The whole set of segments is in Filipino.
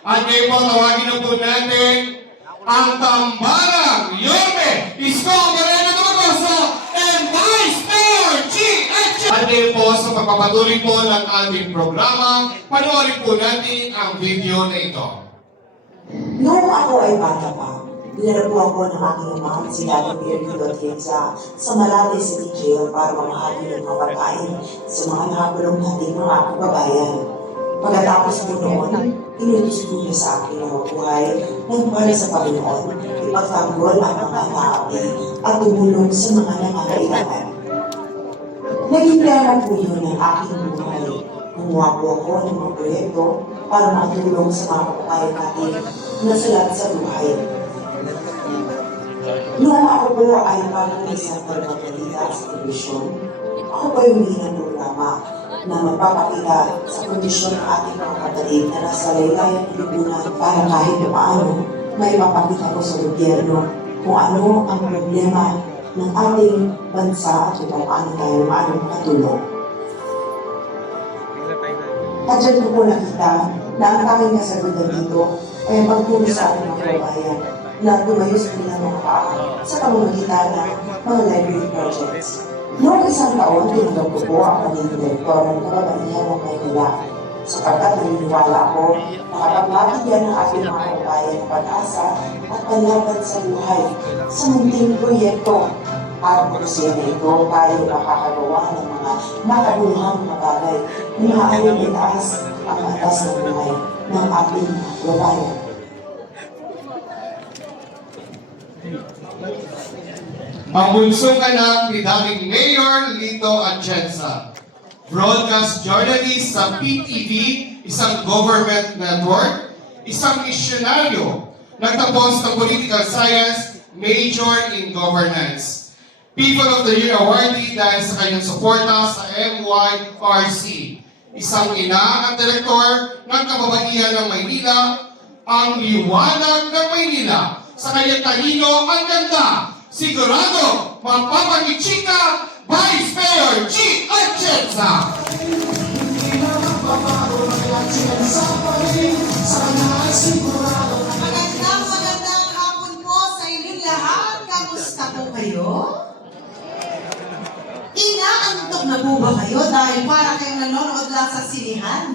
At ngayon po, tawagin na po natin ang tambalang Yorme Isko Moreno Torcoso and Vice Mayor G. At ngayon po, sa pagpapatuloy po ng ating programa, panoorin po natin ang video na ito. Noong ako ay bata pa, dinala po ako ng aking ama at si Daddy Pierre Atienza sa Malate City Jail para mamahagi ng mga pagkain sa mga nakakulong nating mga kababayan. Pagkatapos po noon, inutos po niya sa akin na mabuhay ng para sa Panginoon, ipagtanggol ang mga naapi at tumulong sa mga nangangailangan. Naging dahilan po yun ng aking buhay. Kumuha po ako ng mga proyekto para makatulong sa mga kababayan natin na salat sa buhay. Noong ako po ay parang isang pagpapalita sa telebisyon, ako pa yung ng programa na magpapakita sa kondisyon ng ating mga kapatid na nasa laylayan ng lipunan para kahit paano may mapakita ko sa gobyerno kung ano ang problema ng ating bansa at kung paano tayo maano makatulong. At dyan ko po nakita na ang tanging kasagutan dito ay magtulong sa ating mga kababayan na tumayo sa kanilang mga paa sa pamamagitan ng mga library projects. Noong isang taon, tinanggap ko po ang pagiging direktor ng Kababaihan ng Maynila sapagkat naniniwala ako na kapag mabigyan ng ating mga kababayan ng pag-asa at panlaban sa buhay sa munting proyekto at prosiya na ito tayo makakagawa ng mga makabuluhang mga bagay na maaaring itaas ang atas ng buhay ng ating kababayan. Ang bunsong anak ni dating Mayor Lito Atienza, broadcast journalist sa PTV, isang government network, isang misyonaryo, nagtapos ng political science, major in governance. People of the Year awardee dahil sa kanyang suporta sa MYRC. Isang ina at direktor ng Kababaihan ng Maynila, ang liwanag ng Maynila. Sa kanyang talino ang ganda, sigurado mapapagichika, Vice Mayor G. Atienza. Magandang hapon po sa inyong lahat. Kamusta po kayo? Inaantok na po ba kayo dahil para kayong nanonood lang sa sinihan?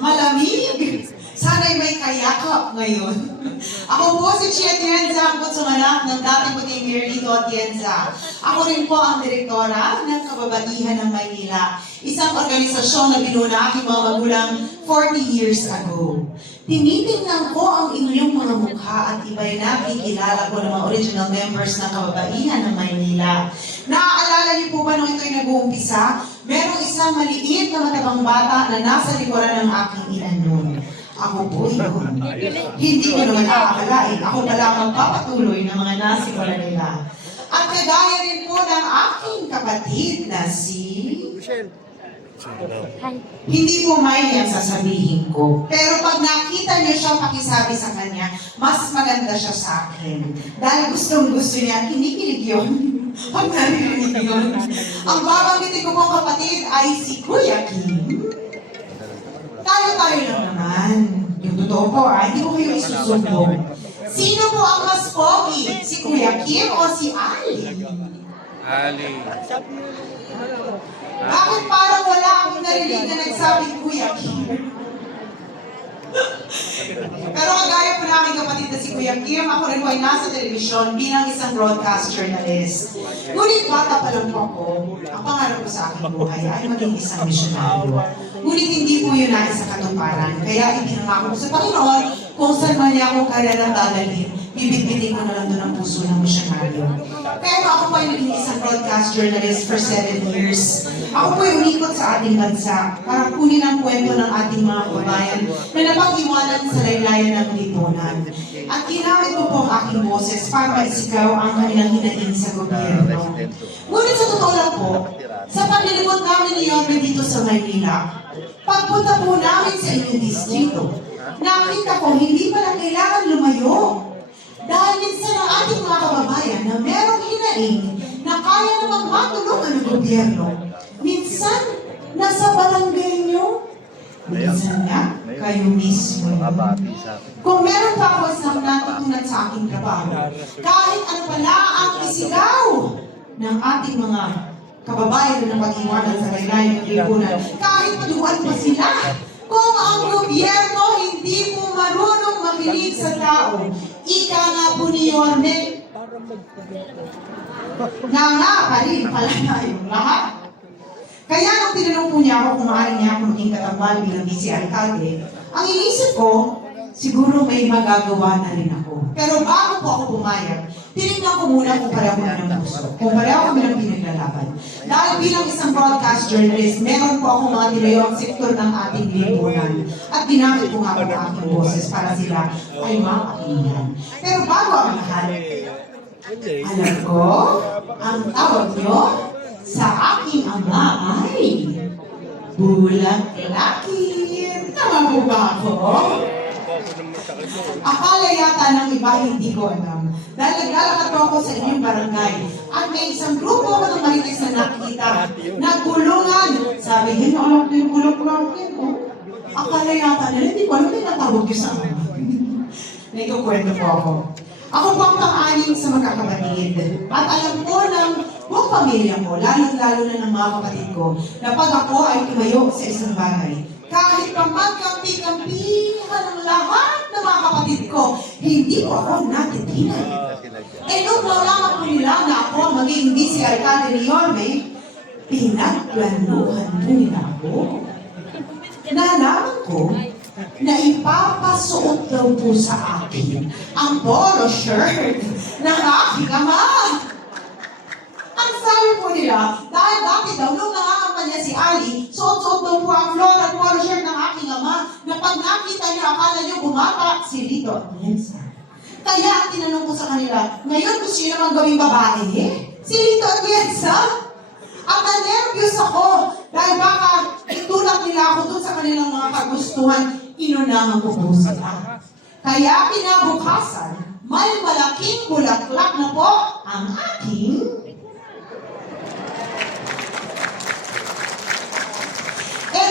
Malamig! Sana'y may kayakap ngayon. Ako po si G. Atienza, ang punsong anak ng dating puting Mayor Lito Atienza. Ako rin po ang direktora ng Kababaihan ng Maynila, isang organisasyon na binuo na aking mga magulang 40 years ago. Tinitingnan ko ang inyong mga mukha at iba'y nakikilala ko ng mga original members ng Kababaihan ng Maynila. Naaalala niyo po ba nung ito'y nag-uumpisa? Merong isang maliit na matabang bata na nasa likuran ng aking ina noon. Ako po yun. Hindi ko naman aakalain. Ako pala ang magpapatuloy ng mga nasimula nila. At kagaya rin po ng aking kapatid na si... Hindi po may ang sasabihin ko. Pero pag nakita niyo siya pakisabi sa kanya, mas maganda siya sa akin. Dahil gustong-gusto niya, kinikilig yun. Pag narinig yun. Ang babanggitin ko pong kapatid ay si Kuya Kim. Tayo-tayo lang naman. Yung totoo po, hindi ko kayo isusumbong. Sino po ang mas pogi? Si Kuya Kim o si Ali? Ali. Bakit parang wala akong narinig na nagsabing Kuya Kim? Pero kagaya po na aking kapatid na si Kuya Kim, ako rin po ay nasa telebisyon bilang isang broadcast journalist. Ngunit bata pa lang po ako, ang pangarap ko sa aking buhay ay maging isang misyonaryo. Ngunit hindi po yun nais sa katuparan, kaya ipinangako ko sa Panginoon kung saan man niya akong karerang dadalhin, bibit-bitin ko na lang doon ang puso ng misyonaryo. Pero ako po ay naging isang broadcast journalist for 7 years. Ako po ay umikot sa ating bansa para kunin ang kwento ng ating mga kababayan na napag-iwanan sa laylayan ng lipunan. At ginamit ko po ang aking boses para maisigaw ang kanilang hinaing sa gobyerno. Ngunit sa totoo lang po, sa paglilibot namin ni Yorme dito sa Maynila, pagpunta po namin sa inyong distrito, nakita ko hindi pala kailangan lumayo. Dahil minsan ang ating mga kababayan na merong hinaing na kaya namang matulungan ng gobyerno, minsan nasa barangay nyo, Minsan nga, kayo mismo yun. Kung meron pa ako isang natutunan sa aking trabaho, kahit ano pala ang isigaw ng ating mga kababayan na pag-iwanan sa kailangan ng lipunan, kahit maduwan pa sila, kung ang gobyerno hindi po marunong makinig sa tao, ika nga po ni Yorme, nga pa rin pala tayong lahat. Kaya nung tinanong po niya ako kung maaari niya ako maging katambal bilang vice-alcalde, ang inisip ko, siguro may magagawa na rin ako. Pero bago po ako pumayag, tinignan ko muna kung pareho kami ng puso, kung pareho kami ng pinaglalaban. Dahil bilang isang broadcast journalist, meron po akong mga nilayong sektor ng ating lipunan at ginamit ko nga po ang aking boses para sila ay mapakinggan. Pero bago ang lahat, alam ko, ang tawag nyo sa aking ama ay Bulak-lakin. Tama po ba ako? Akala yata ng iba, hindi ko alam. Dahil naglalakad po ako sa inyong barangay at may isang grupo ko ng marites na nakikita, nagulungan. Sabi niya, alam ko yung bulak-lakin. Akala yata nila, hindi ko alam, may natawag yun sa akin. Nagkukwento po ako. Ako po ang pang-anim sa magkakapatid. At alam ko ng buong pamilya ko, lalo-lalo na ng mga kapatid ko, na pag ako ay tumayo sa isang bahay, kahit pa magkampi-kampihan ng lahat ng mga kapatid ko, hindi ko ako natitinan. Nung nalaman ko nila na ako ang maging vice-alcalde ni Yorme, pinagplanuhan po nila ako. Nalaman ko na ipapasuot daw po sa akin ang polo shirt ng aking ama. Ang sabi po nila, dahil dati daw nung nangangampanya si Ali, suot-suot daw po ang floral polo shirt ng aking ama na pag nakita niyo, akala niyo bumata si Lito Atienza. Kaya tinanong ko sa kanila, ngayon gusto niyo naman gawing babae si Lito Atienza? At na-nervyos ako dahil baka itulak nila ako dun sa kanilang mga kagustuhan, inunahan ko po sila. Kaya kinabukasan, may malaking bulaklak na po ang aking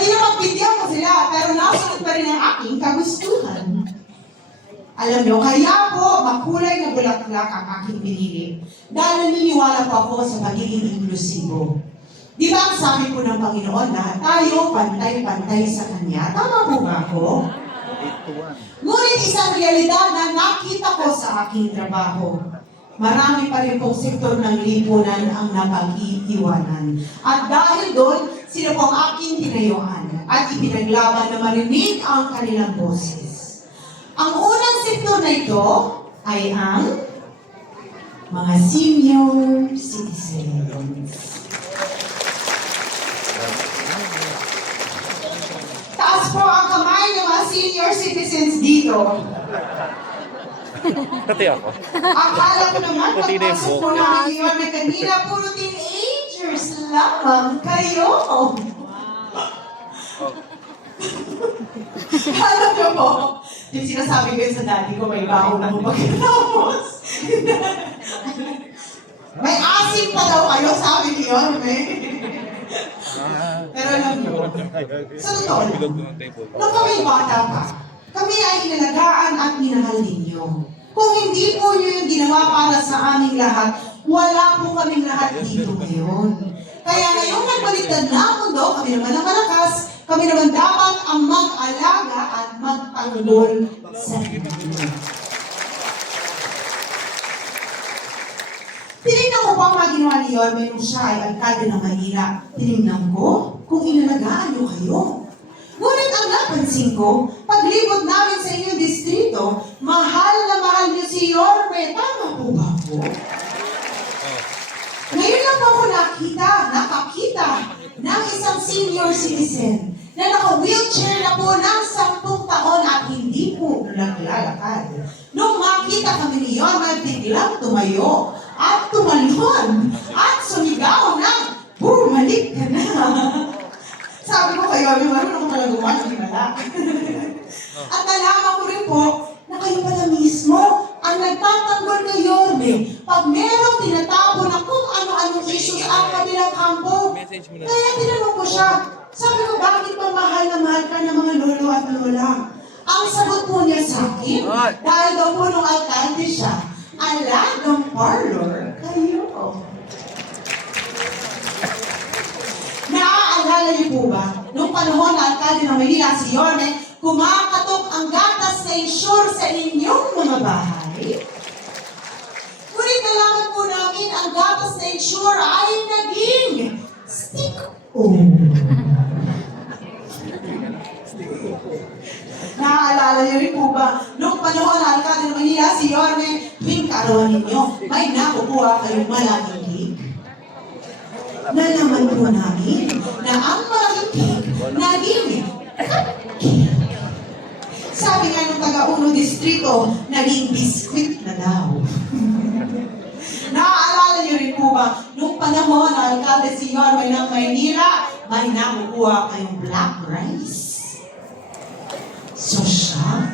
di naman bigyan ko sila, pero nasunod pa rin ang aking kagustuhan. Alam nyo, kaya po makulay na bulaklak ang aking pinili. Dahil naniniwala po ako sa pagiging inklusibo. Di ba ang sabi po ng Panginoon na tayo pantay-pantay sa Kanya? Tama po ba ako? Ngunit isang realidad na nakita ko sa aking trabaho. Marami pa rin pong sektor ng lipunan ang napag-iiwanan. At dahil doon, sila po ang aking tinayuan at ipinaglaban na marinig ang kanilang boses. Ang unang sektor na ito ay ang mga senior citizens. Taas po ang kamay ng mga senior citizens dito. Pati ako. Akala ko naman, pagpasok po na ngayon na kanina, puro teenagers lamang kayo. Alam niyo po, yung sinasabi ko yun sa daddy ko, may baon ako pagkatapos. May asim pa daw kayo, sabi ni Yorme. Pero alam niyo, sa totoo lang, nung kami bata pa, kami ay inalagaan at minahal ninyo. Kung hindi po nyo yung ginawa para sa aming lahat, wala po kaming lahat dito ngayon. Kaya ngayong nagbaliktad na ang mundo, kami naman ang malakas, kami naman dapat ang mag-alaga at magtanggol sa inyo. Tinignan ko po ang mga ginawa ni Yorme nung siya ay alkalde ng Manila. Tinignan ko kung inalagaan nyo kayo. Ngunit ang napansin ko, paglibot namin sa inyong distrito, mahal na mahal niyo si Yorme. Tama po ba po? Ngayon lang po ako nakakita ng isang senior citizen na naka-wheelchair na po ng 10 taon at hindi po naglalakad. Nung makita kami ni Yorme, biglang tumayo at tumalon at sumigaw na, bumalik ka na. Sabi ko kayo, marunong pala gumawa ng hinala. At nalaman ko rin po na kayo pala mismo ang nagtatanggol kay Yorme pag merong tinatapon na kung ano-anong issue sa kabilang kampo. Kaya tinanong ko siya, sabi ko, bakit ba mahal na mahal ka ng mga at lola. Ang sagot po niya sa akin, dahil daw po nung alkalde siya, alagang parlor kayo. Naaalala niyo po ba, nung panahon na alkalde ng Maynila, si Yorme, kumakatok ang gatas na insure sa inyong mga bahay? Ngunit nalaman po namin, ang gatas na insure ay naging stick-on. Naaalala niyo rin po ba, nung panahon na alkalde ng Manila, si Yorme, tuwing kaarawan ninyo, may nakukuha kayong malaking cake? Nalaman po namin na ang malaking cake naging cupcake. Sabi nga ng taga-Uno Distrito, naging biskwit na daw. Naaalala niyo rin po ba, nung panahon na alkalde si Yorme ng Maynila, may nakukuha kayong black rice? Sosyal.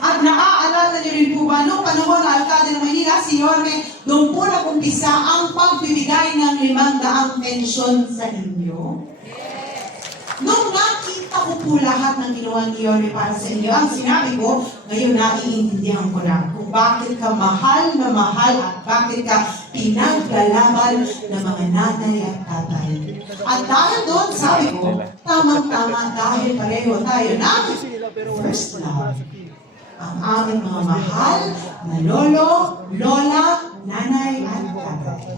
At naaalala niyo rin po ba, nung panahon na alkalde ng Maynila, si Yorme, doon po nag-umpisa ang pagbibigay ng 500 pensyon sa inyo? Nung nakita ko po lahat ng ginawa ni Yorme para sa inyo, ang sinabi ko, ngayon naiintindihan ko na kung bakit ka mahal na mahal at bakit ka pinaglalaban ng mga nanay at tatay. At dahil doon, sabi ko, tamang-tama dahil pareho tayo ng first love. Ang aming mga mahal na lolo, lola, nanay at tatay.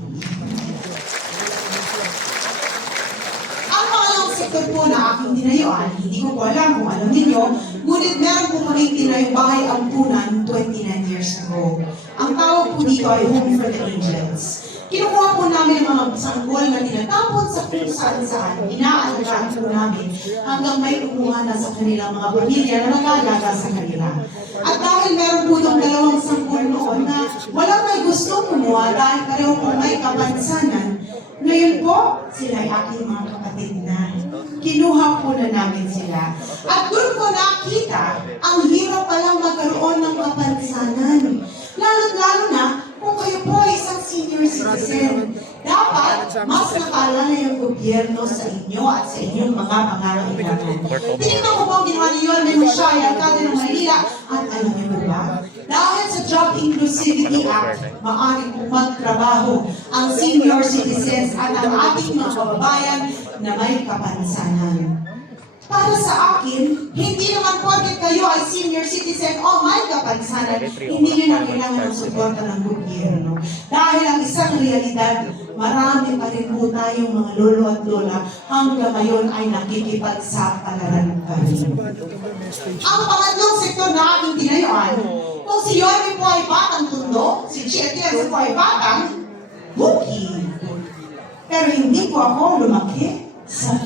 Ang pangalawang sektor po na aking tinayuan, hindi ko po alam kung alam ninyo, ngunit meron po kami tinayong bahay ampunan 29 years ago. Ang tawag po dito ay Home for the Angels. Kinukuha po namin ang mga sanggol na tinatapon sa kung saan-saan. Inaalagaan po namin hanggang may kumuha na sa kanilang mga pamilya na nag-aalaga sa kanila. At dahil meron po itong dalawang sanggol noon na walang may gusto kumuha dahil pareho po may kapansanan, ngayon po, sila ay aking mga kapatid na. Kinuha po na namin sila. At doon ko nakita, ang hirap palang magkaroon ng kapansanan. Lalo't-lalo na kung kayo po ay isang senior citizen. Dapat mas nakaalala yung gobyerno sa inyo at sa inyong mga pangangailangan. Tinignan ko po ang ginawa ni Yorme nung siya ay alkalde ng Maynila. At alam niyo ba? Dahil sa Job Inclusivity Act, maaari po magtrabaho ang senior citizens at ang ating mga kababayan na may kapansanan. Para sa akin, hindi naman porket kayo ay senior citizen o may kapansanan, hindi nyo na kailangan ng suporta ng gobyerno. Dahil ang isang realidad, marami pa rin po tayong mga lolo at lola hanggang ngayon ay nakikipagsapalaran pa rin. Ang pangatlong sektor na aking tinayuan, kung si Yorme po ay batang tundo, si Chia Atienza po ay batang bukid. Pero hindi po ako lumaki sa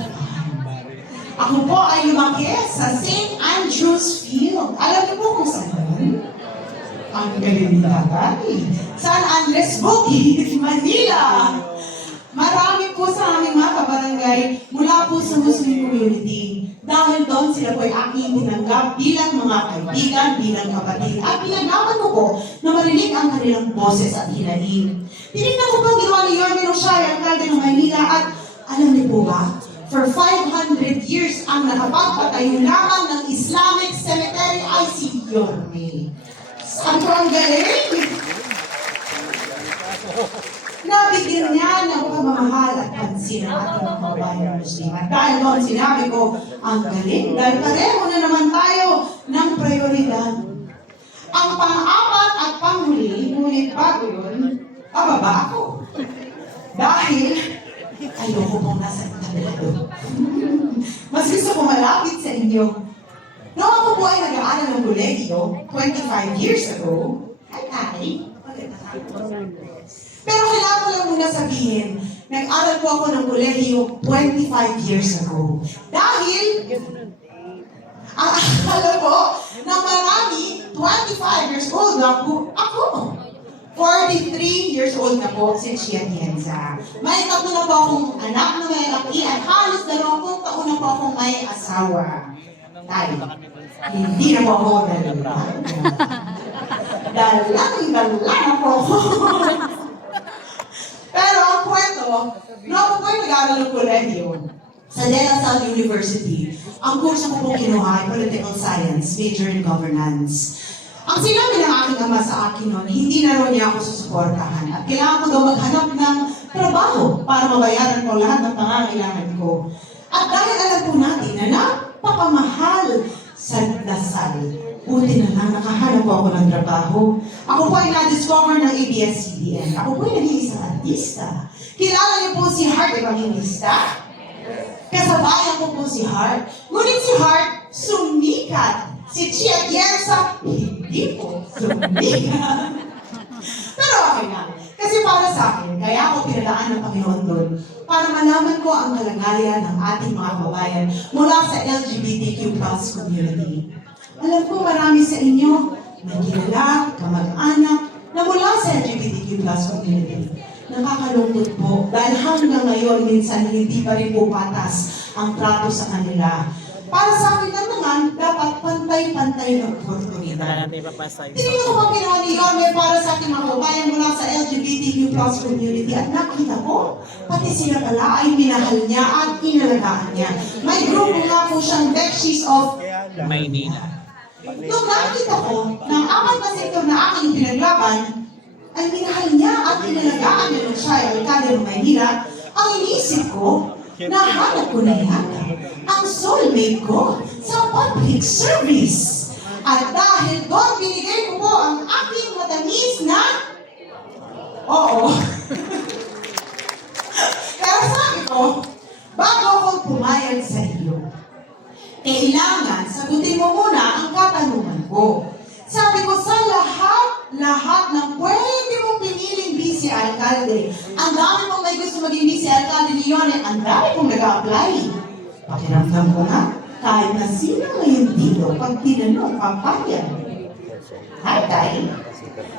Ako po ay lumaki sa St. Andrew's Field. Alam niyo po kung saan? Ang galing tatay. San Andres Bukid, Manila. Marami po sa aming mga kabarangay mula po sa Muslim community. Dahil doon sila po ay aking tinanggap bilang mga kaibigan, bilang kapatid. At pinaglaban ko po na marinig ang kanilang boses at hinaing. Tinignan ko po ang ginawa ni Yorme nung siya ay alkalde ng Maynila at alam niyo po ba? For 500 years, ang nakapagpatayo lamang ng Islamic cemetery ay si Yorme. Saan ko ang galing? Nabigyan niya ng pamamahal at pansin ang ating mga kababayan Muslim. At dahil doon sinabi ko, ang galing, dahil pareho na naman tayo ng prioridad. Ang pang-apat at panghuli, ngunit bago yun, pababa ako. Dahil, ayoko pong nasa entablado. Mas gusto ko malapit sa inyo. Noong ako po ay nag-aaral ng kolehiyo, 25 years ago, pero kailangan ko lang muna sabihin, nag-aral po ako ng kolehiyo 25 years ago. Dahil, ang akala po, na marami, 25 years old na po ako. 43 years old na po si Chia Atienza. May tatlo na po akong anak na may laki at halos 20 taon na po akong may asawa. Dahil, hindi na po ako dalawa. Dalang na po ako. Pero ang kwento, noong po ay nag-aaral ng kolehiyo, Sa De La Salle University, ang kurso ko pong kinuha ay Political Science, major in Governance. Ang sinabi ng aking ama sa akin noon, hindi na raw niya ako susuportahan at kailangan ko daw maghanap ng trabaho para mabayaran ko lahat ng pangangailangan ko. At dahil alam po natin na napapamahal sa dasal, buti na lang nakahanap po ako ng trabaho. Ako po ay na-discover ng ABS-CBN. Ako po ay naging isang artista. Kilala niyo po si Heart Evangelista? Kasabayan ko po si Heart. Ngunit si Heart, sumikat. Si Chia Tiersa, hindi po sumikat. Pero okay lang. Kasi para sa akin, kaya ako pinadaan ng Panginoon doon para malaman ko ang kalagayan ng ating mga kababayan mula sa LGBTQ+ community. Alam ko marami sa inyo, may kilala, kamag-anak, na mula sa LGBTQ+ community. Nakakalungkot po dahil hanggang ngayon minsan hindi pa rin po patas ang trato sa kanila. Para sa akin lang naman, dapat pantay-pantay ng oportunidad. Tingnan ko bang ginawa ni Yorme para sa aking mga kababayan mula sa LGBTQ+ community at nakita ko, pati sila pala ay minahal niya at inalagaan niya. May grupo nga po siyang Bekshies of Maynila. Nung nakita ko ng apat na sektor na aking pinaglaban, ay minahal niya at inalagaan niya nung siya ay alkalde ng Maynila, ang iniisip ko, nahanap ko na yata ang soulmate ko sa public service. At dahil doon, binigay ko po ang aking matamis na oo. Kaya sabi ko, bago ako pumayag sa iyo, kailangan sagutin mo muna ang katanungan ko. Sabi ko, sa lahat ng pwede mong piniling vice alkalde, ang dami mong may gusto maging vice alkalde ni Yone, ang dami mong nag-a-apply. Pakiramdam ko nga, kahit na sino ngayon dito, pag tinanong, papayag. Hi, Tay.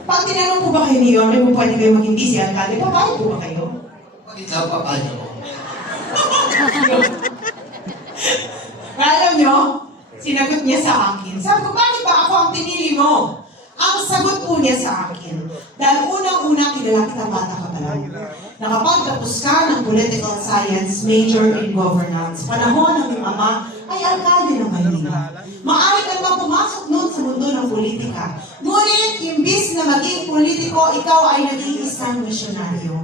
Pag tinanong po ba kayo ni Yone kung pwede kayo maging vice alkalde, papayag po ba kayo? Pag ikaw, papayo ko. Alam nyo, sinagot niya sa akin. Sabi ko, bakit ba ako ang pinili mo? Ang sagot po niya sa akin. Dahil unang-una, kilala kita bata ka pa lang. Nakapagtapos ka ng Political Science, major in Governance. Panahon ng iyong ama ay alkalde ng Maynila. Maaari ka bang pumasok noon sa mundo ng politika. Ngunit, imbis na maging politiko, ikaw ay naging isang misyonaryo.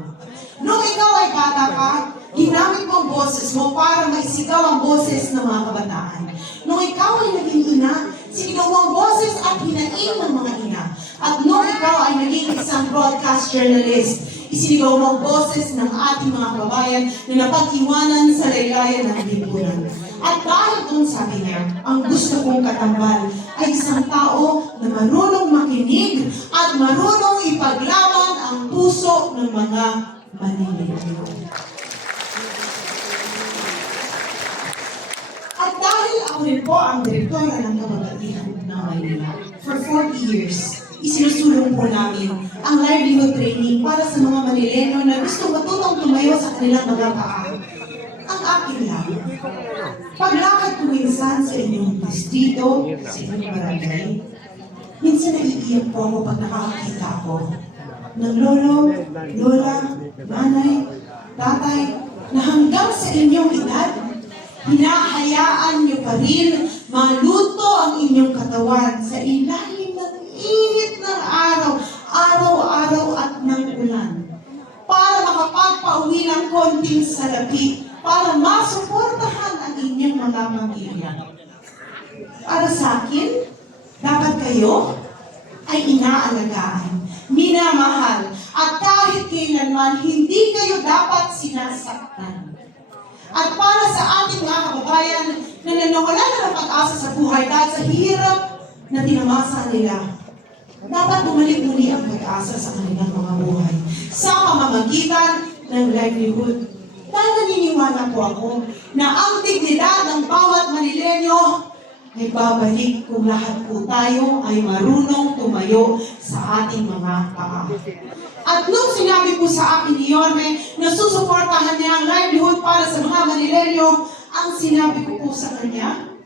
Nung ikaw ay bata ka, ginamit mo ang boses mo para maisigaw ang boses ng mga kabataan. Nung ikaw ay naging ina, sinigaw mo ang boses at hinaing ng mga ina. At nung ikaw ay naging isang broadcast journalist, isinigaw mo ang boses ng ating mga kababayan na napag-iwanan sa laylayan ng lipunan. At dahil doon sabi niya, ang gusto kong katambal ay isang tao na marunong makinig at marunong ipaglaban ang puso ng mga Manililyo. At dahil ako rin po ang direktora ng kababaihan ng Maynila, for 40 years, isinusulong po namin ang livelihood training para sa mga Manileño na gusto matutong tumayo sa kanilang mga paa. Ang akin lang, paglakad ko minsan sa inyong distrito, sa inyong barangay, minsan naiiyak po ako pag nakakakita ko ng lolo, lola, nanay, tatay, na hanggang sa inyong edad, hinahayaan niyo pa rin maluto ang inyong katawan sa ilalim ng init ng araw, araw-araw at ng ulan, para makapagpauwi ng konting salapi, para masuportahan ang inyong mga pamilya. Para sa akin, dapat kayo ay inaalagaan, minamahal, at kahit kailanman, hindi kayo dapat sinasaktan. At para sa ating mga kababayan na nanawala na ng pag-asa sa buhay dahil sa hirap na tinamasa nila, dapat bumalik muli ang pag-asa sa kanilang mga buhay sa pamamagitan ng livelihood. Dahil naniniwala po ako na ang dignidad ng bawat Manileño ay babalik kung lahat po tayo ay marunong tumayo sa ating mga paa. At nung sinabi po sa akin ni Yorme na susuportahan niya ang livelihood para sa mga Manileño, ang sinabi ko po sa kanya,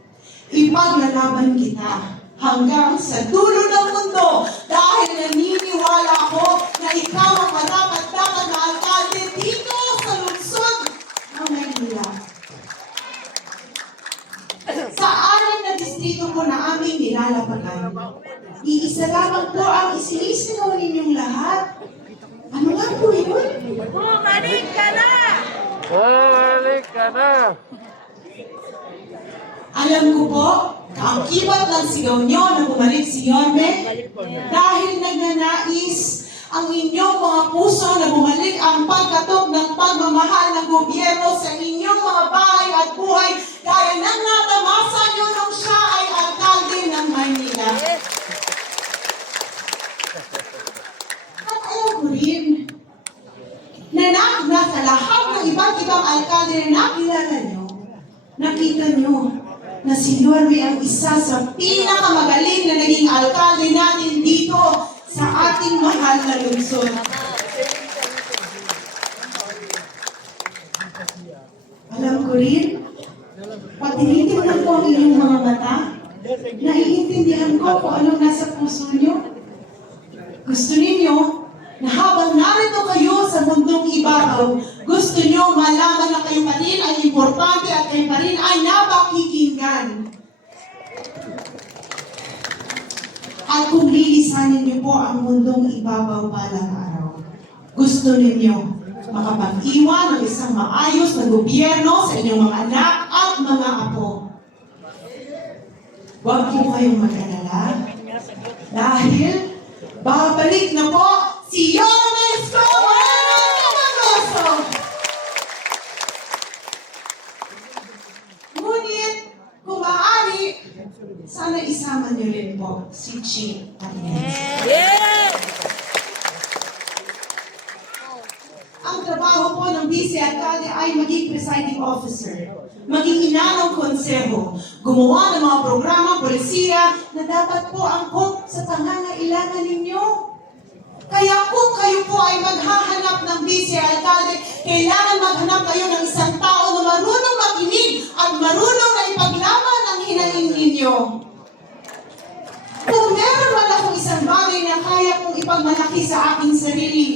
ipaglalaban kita hanggang sa dulo ng mundo dahil naniniwala ako na ikaw ang marapat-dapat na alkalde dito sa lungsod ng Maynila. kinalapagan. Iisa lamang po ang isinisigaw ninyong lahat. Ano nga po yun? Bumalik ka na! Alam ko po, kaangkibat ng sigaw nyo na bumalik si Yorme dahil nagnanais ang inyong mga puso na bumalik ang pagkatok ng pagmamahal ng gobyerno sa inyong mga bahay at buhay gaya ng natamasa nyo nung siya ay alkalde ng Maynila. At alam ko rin na sa lahat ng iba't ibang alkalde na nakilala nyo, nakita nyo na si Yorme ang isa sa pinakamagaling na naging alkalde natin dito sa ating mahal na lungsod. Alam ko rin, pag tinitingnan ko ang inyong mga mata, naiintindihan ko kung anong nasa puso nyo. Gusto ninyo na habang narito kayo sa mundong ibabaw, gusto nyo malaman na kayo pa rin ay importante at kayo pa rin ay napakikinggan. At kung lilisanin niyo po ang mundong ibabaw balang araw, gusto ninyo makapag-iwan ng isang maayos na gobyerno sa inyong mga anak at mga apo. Huwag po kayong mag-alala dahil babalik na po si Yorme Isko Moreno! Ngunit, kung maaari, sana isama niyo rin po si Chi Arnez. Ang trabaho po ng vice-alcalde ay maging presiding officer, maging ina ng konseho, gumawa ng mga programa, polisiya na dapat po angkop sa pangangailangan ninyo. Kaya kung kayo po ay maghahanap ng vice-alcalde, kailangan maghanap kayo ng isang tao na marunong makinig at marunong na ipaglaban ang hinaing ninyo. Kung meron man akong isang bagay na kaya kong ipagmalaki sa aking sarili,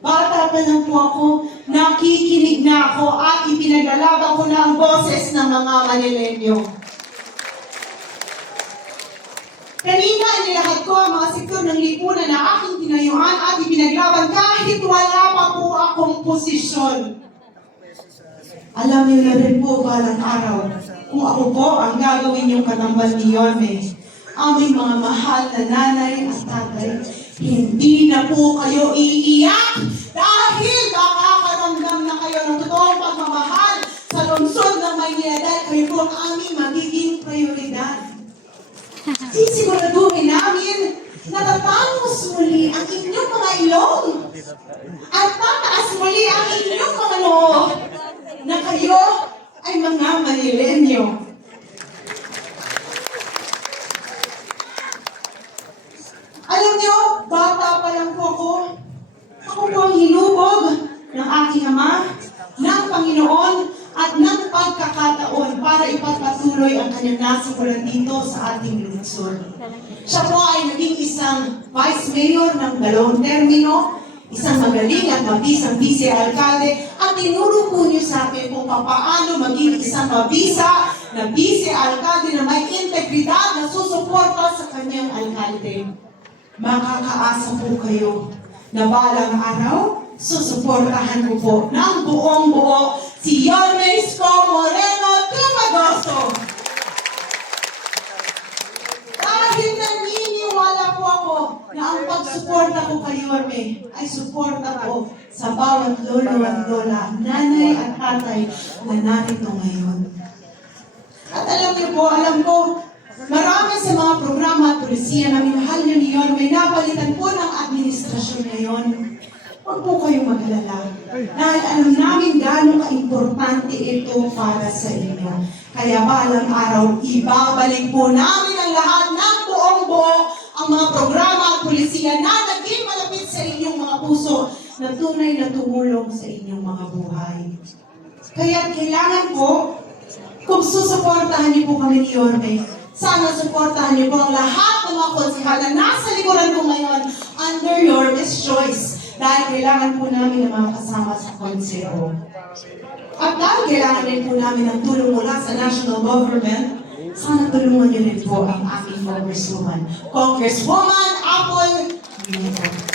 bata pa lang po ako, nakikinig na ako at ipinaglalaban ko na ang boses ng mga Manileño. Kanina inilahat ko ang mga sektor ng lipunan na aking tinayuan at ipinaglaban kahit wala pa po akong posisyon. Alam niyo na rin po balang araw kung ako po ang gagawin yung katambal ni Yorme. Aming mga mahal na nanay at tatay, hindi na po kayo iiyak dahil makakaramdam na kayo ng totoong pagmamahal sa lungsod ng Maynila dahil kayo po ang aming magiging prioridad. Sisiguraduhin namin na tatangos muli ang inyong mga ilong at tataas muli ang inyong mga noo na kayo ay mga Manileño. Alam niyo, bata pa lang po ako. Ako po ang hinubog ng aking ama, ng Panginoon, at ng pagkakataon para ipagpatuloy ang kanyang nasukulan dito sa ating lungsod. Siya po ay naging isang vice mayor ng 2 termino, isang magaling at mabisang vice-alcalde, at tinuro po niyo sa akin kung paano maging isang mabisa na vice-alcalde na may integridad na susuporta sa kanyang alkalde. Makakaasa po kayo na balang araw, susuportahan ko po ng buong buo si Yorme Isko Moreno Tumagoso. Dahil naniniwala po ako na ang pagsuporta ko kay Yorme ay suporta ko sa bawat lolo at lola, nanay at tatay na narito ngayon. At alam niyo po, alam ko, marami sa mga programa at polisiya na minahal niyo ni Yorme, napalitan po ng administrasyon ngayon. Huwag po kayong mag-alala. Dahil alam namin gano'ng ka-importante ito para sa inyo. Kaya balang araw, ibabalik po namin ang lahat ng buong buo ang mga programa at polisiya na naging malapit sa inyong mga puso na tunay na tumulong sa inyong mga buhay. Kaya kailangan po, kung susuportahan niyo po kami ni Yorme, sana suportahan niyo po ang lahat ng mga konsehal na nasa likuran ko ngayon under Yorme's choice. Dahil kailangan po namin ng mga kasama sa konseho. At dahil kailangan din po namin ng tulong mula sa national government, sana tulungan niyo rin po ang aking Congresswoman, Congresswoman Apple Green po.